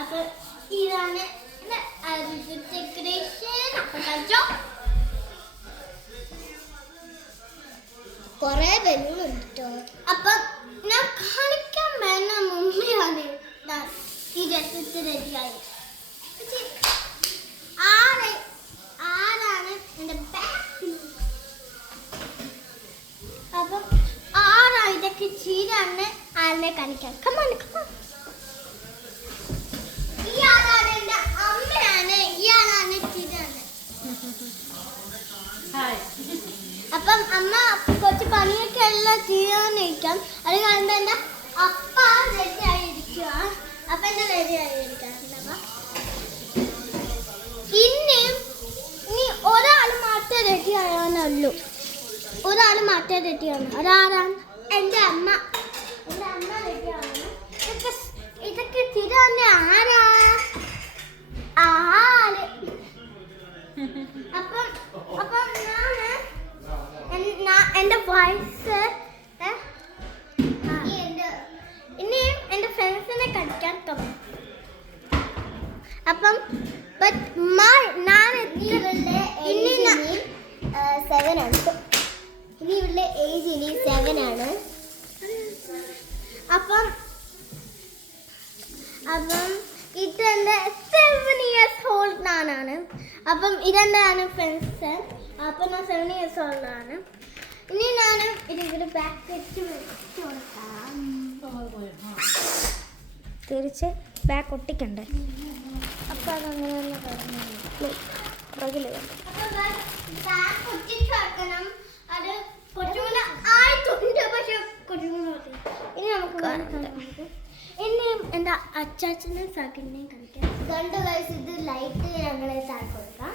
അപ്പൊ ഇതാണ് ഡെക്കറേഷൻ. അപ്പൊ കഴിച്ചോ. കൊറേ ബലൂൺ ഉണ്ട്. അപ്പൊ ഞാൻ കാണിക്കാൻ വേണ്ട മുമ്പാണ് ഈ ഡ്രസ് റെഡിയായി. ആരാണ് എന്റെ ബാക്കിൽ. അപ്പം ആരാ ഇതൊക്കെ ചെയ്താണ് ആരെ കാണിക്കാം. Come on come on. ഈ ആളാണ് എന്റെ അമ്മയാണ്. ഈ ആളാണ് ചെയ്താണ്. അപ്പം അമ്മ കുറച്ച് പണിയൊക്കെ എല്ലാം ചെയ്യാനിരിക്കാം. അത് കാണുമ്പോ എന്റെ അപ്പ റെഡി ആയിരിക്കുക. അപ്പന്റെ റെഡി ആയിരിക്കാം. ഇനി ഒരാൾ മാത്രമേ റെഡി ആവാനുള്ളൂ. ഒരാൾ മാത്രമേ റെഡി ആവുന്നു. ഒരാളാണ് എന്റെ അമ്മ. എന്റെ അമ്മ റെഡി ആവുന്നു. ഇതൊക്കെ തിരിഞ്ഞ ആരാ ആര്. അപ്പം എന്റെ വയസ്സ് ഇനിയും എന്റെ ഫ്രണ്ട്സിനെ കളിക്കാൻ തുടങ്ങും. അപ്പം ഞാൻ ഇവളുടെ ഏജ് ഇനി 7 ആണ്. ഇനി ഇവളുടെ ഏജ് ഇനി 7 ആണ്. അപ്പം ഇതെന്റെ 7 years old ആണ്. അപ്പം ഇതെന്റെ ഫ്രണ്ട്സ്. അപ്പം ഞാൻ 7 years old ആണ്. ഇനി ഞാൻ ഇതിന്റെ ബാക്ക് വെച്ച് കൊടുക്കാം. തിരിച്ച് ബാക്ക് ഒട്ടിക്കണ്ടേ? അപ്പം അതങ്ങനെ പുറകില് ബാക്ക് ഒട്ടിച്ച് വെക്കണം. അത് കുറച്ചുകൂടെ ആയിട്ടുണ്ട്. പക്ഷെ കുറച്ചുകൂടെ ഇനി നമുക്ക് എന്നെയും എൻ്റെ അച്ചാച്ചനെയും സകിനെയും കളിക്കാം. കണ്ടു ഗൈസ്, ഇത് ലൈറ്റ് ഞങ്ങളെ താഴെ കൊടുക്കാം.